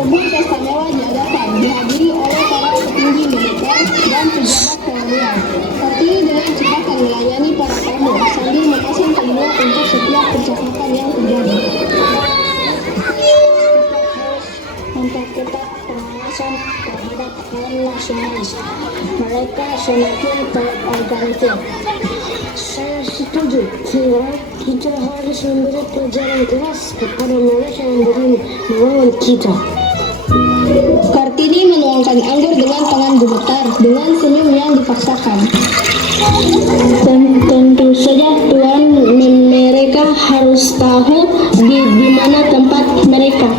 Sebuah pesta mewah diadakan, dihadiri oleh para petinggi militer dan pejabat kolonial. Kartini dengan cepat akan melayani para tamu sambil memasang telinga untuk setiap percakapan yang terjadi. Memperketat pengawasan terhadap kaum nasionalis. Mereka semakin terorganisir. Saya setuju bahwa kita harus memberi pelajaran keras kepada mereka yang berani melawan kita. Kartini menuangkan anggur dengan tangan gemetar dengan senyum yang dipaksakan. Tentu saja Tuan, mereka harus tahu di mana tempat mereka.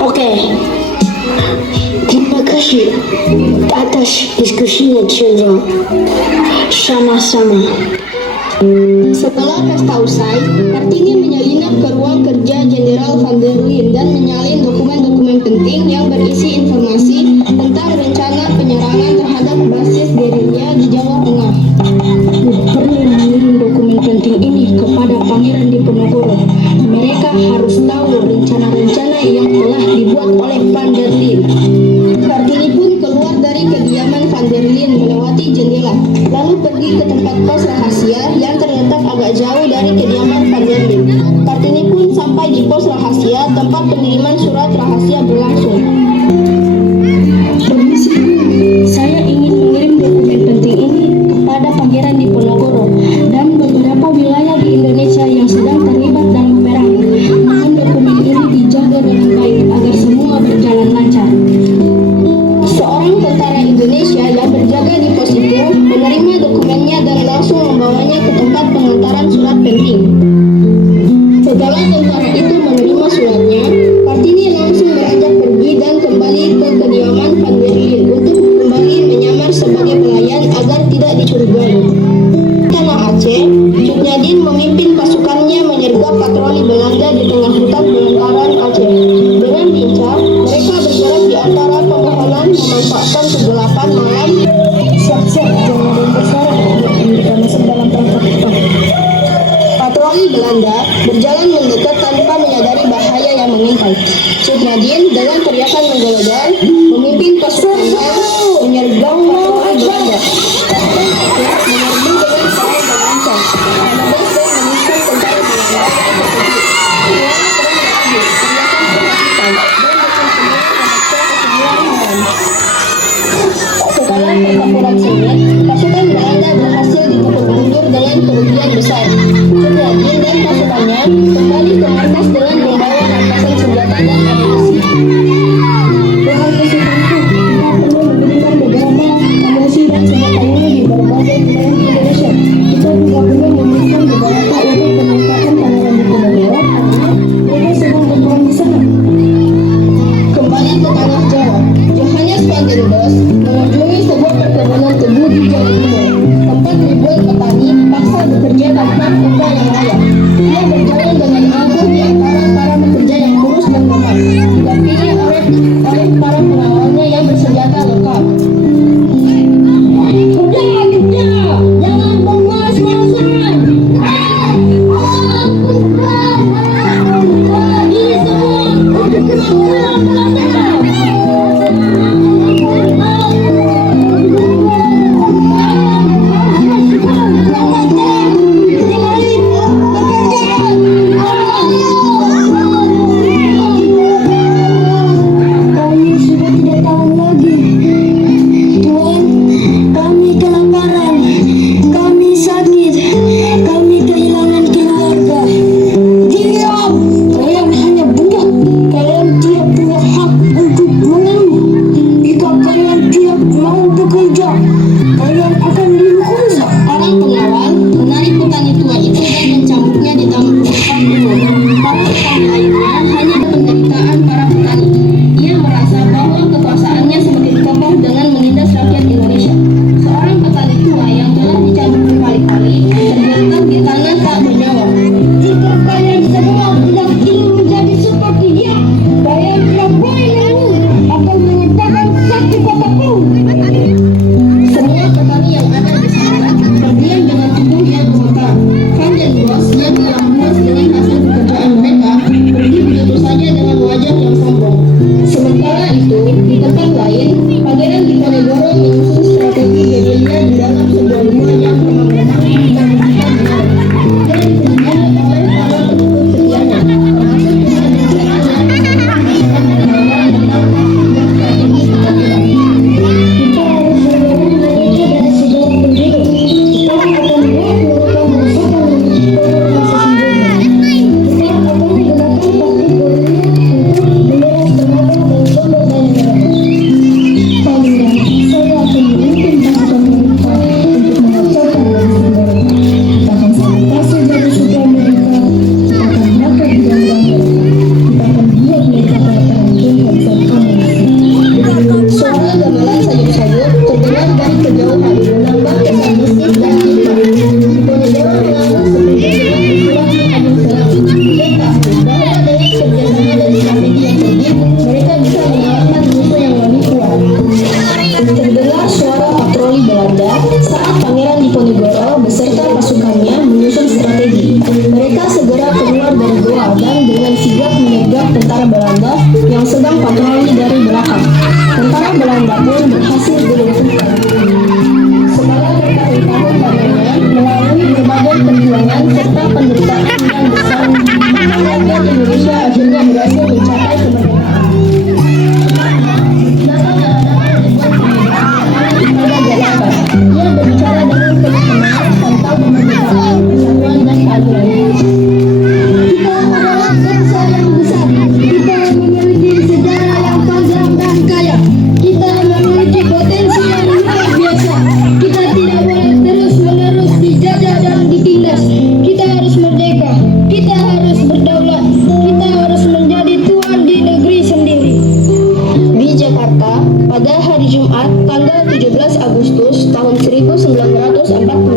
Oke. Terima kasih atas diskusinya, Chandra. Sama-sama. Setelah pesta usai, Kartini menyelinap ke ruang kerja Jenderal Van der Linde dan menyalin dokumen-dokumen penting yang berisi informasi tentang rencana penyerangan terhadap basis gerilya di Jawa Tengah. Perlu mengirim dokumen penting ini kepada Pangeran Diponegoro. Mereka harus tahu rencana-rencana yang telah dibuat oleh Van der Linde. Kartini pun keluar dari kediaman Van der Linde melewati jendela, lalu pergi ke tempat pos rahasia yang terletak agak jauh dari kediaman Van der Linde. Kartini pun sampai di pos rahasia tempat pengiriman surat rahasia berlangsung. Permisi, saya ingin mengirim dokumen penting ini kepada Pangeran Diponegoro dan beberapa wilayah di Indonesia yang sedang terlibat dalam perang. Mohon dokumen ini dijaga dengan baik agar semua berjalan lancar. Seorang tentara Indonesia yang berjaga di pos itu menerima dokumennya dan langsung membawanya ke tempat pengantaran surat penting. Setelah tentara itu menerima suratnya, Kartini langsung beranjak pergi dan kembali ke kediaman Van der Linde untuk kembali menyamar sebagai pelayan agar tidak dicurigai. Tanah Aceh, Cut Nyadin memimpin pasukannya menyergap patroli Belanda di tengah hutan belantara Aceh. Dengan lincah, mereka bergerak di antara pepohonan memanfaatkan kegelapan malam. Siap-siap, jangan ada yang bersarang kita masuk dalam perangkap hutan. Patroli Belanda berjalan mendekat tanpa menyadari bahaya yang mengintai. Cut Nyadin dengan teriakan menggelegar memimpin pasukannya menyergap patroli Belanda. Menyerbu dengan cara mengancam. Kanada sedang menyisir tentara Belanda yang terkejut. Setelah pertempuran singkat, pasukan Belanda berhasil dipukul mundur dengan kerugian besar. Cut Nyadin dan pasukannya kembali ke markas dengan membawa rampasan senjata dan amunisi. Wahai pasukanku, kita perlu memberikan beberapa amunisi dan senjata ini di berbagai wilayah Indonesia. Kita juga perlu memberikan beberapa untuk peningkatan Pangeran Diponegoro karena mereka sedang berperang di sana. Kembali ke tanah Jawa, Johannes van den Bos mengunjungi sebuah perkebunan tebu di Jawa Timur, tempat ribuan petani dipaksa bekerja tanpa upah yang layak. Dia berjalan dengan angkuh di antara para pekerja yang kurus dan lemah, didampingi oleh para pengawalnya yang bersenjata lengkap. Udah, jangan bermalas-malasan. Ini semua untuk kemakmuran Belanda. 1945